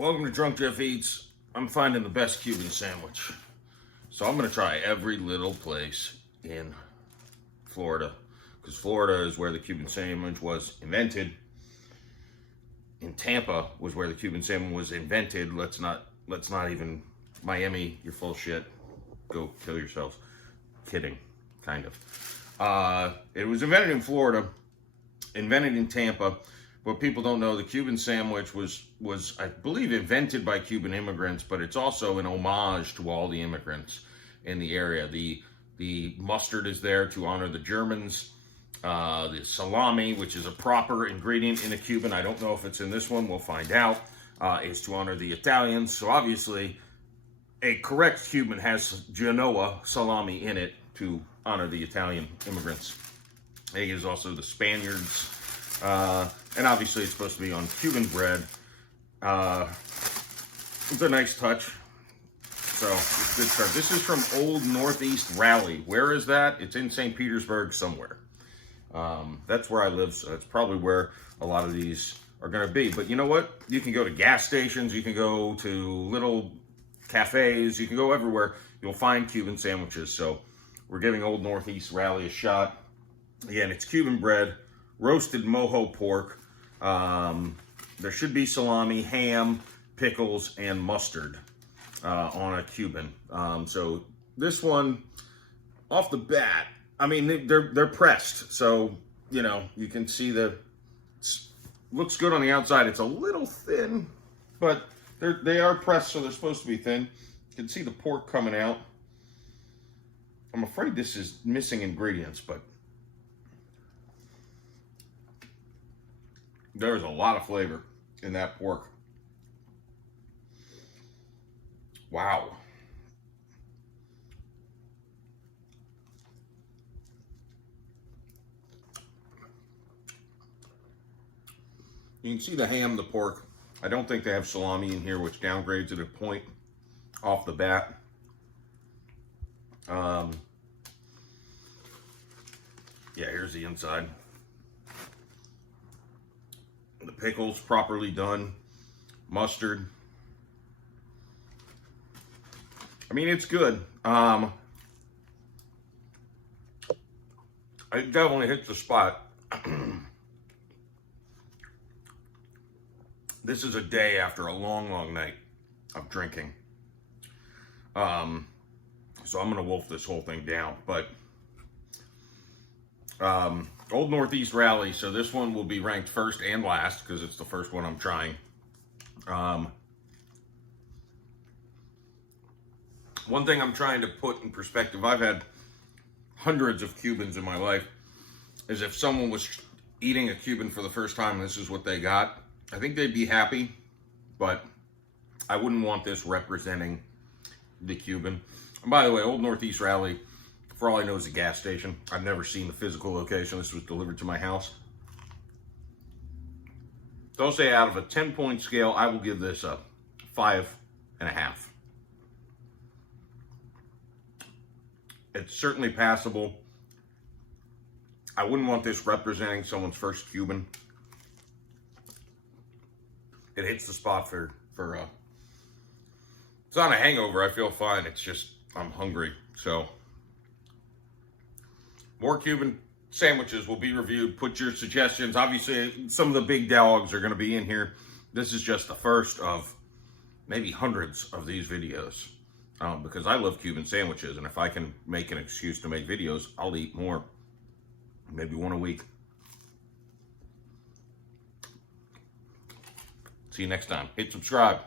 Welcome to Drunk Jeff Eats. I'm finding the best Cuban sandwich. So I'm gonna try every little place in Florida, because Florida is where the Cuban sandwich was invented. In Tampa was where the Cuban sandwich was invented. Let's not even, Miami, you're full of shit. Go kill yourselves. Kidding, kind of. It was invented in Florida, invented in Tampa. What people don't know, the Cuban sandwich was I believe invented by Cuban immigrants, but it's also an homage to all the immigrants in the area. The mustard is there to honor the Germans. The salami, which is a proper ingredient in a Cuban, I don't know if it's in this one, we'll find out, is to honor the Italians. So obviously, a correct Cuban has Genoa salami in it to honor the Italian immigrants. It is also the Spaniards. And obviously it's supposed to be on Cuban bread. It's a nice touch. So it's a good start. This is from Old Northeast Rally. Where is that? It's in St. Petersburg somewhere. That's where I live, so it's probably where a lot of these are going to be. But you know what? You can go to gas stations. You can go to little cafes. You can go everywhere. You'll find Cuban sandwiches. So we're giving Old Northeast Rally a shot. Again, it's Cuban bread, roasted mojo pork. There should be salami, ham, pickles, and mustard on a Cuban. So this one, off the bat, I mean, they're pressed. So, you know, you can see looks good on the outside. It's a little thin, but they are pressed, so they're supposed to be thin. You can see the pork coming out. I'm afraid this is missing ingredients, but there's a lot of flavor in that pork. Wow. You can see the ham, the pork. I don't think they have salami in here, which downgrades it a point off the bat. Yeah, here's the inside. The pickles properly done, mustard. I mean, it's good. It definitely hits the spot. This is a day after a long, long night of drinking. So I'm gonna wolf this whole thing down, but Old Northeast Rally, so this one will be ranked first and last because it's the first one I'm trying. One thing I'm trying to put in perspective, I've had hundreds of Cubans in my life, is if someone was eating a Cuban for the first time and this is what they got, I think they'd be happy, but I wouldn't want this representing the Cuban. And by the way, Old Northeast Rally, for all I know, is a gas station. I've never seen the physical location. This was delivered to my house. So I'll say out of a 10-point scale, I will give this a 5.5. It's certainly passable. I wouldn't want this representing someone's first Cuban. It hits the spot for it's not a hangover. I feel fine. It's just I'm hungry. So more Cuban sandwiches will be reviewed. Put your suggestions. Obviously, some of the big dogs are going to be in here. This is just the first of maybe hundreds of these videos. Because I love Cuban sandwiches, and if I can make an excuse to make videos, I'll eat more. Maybe one a week. See you next time. Hit subscribe.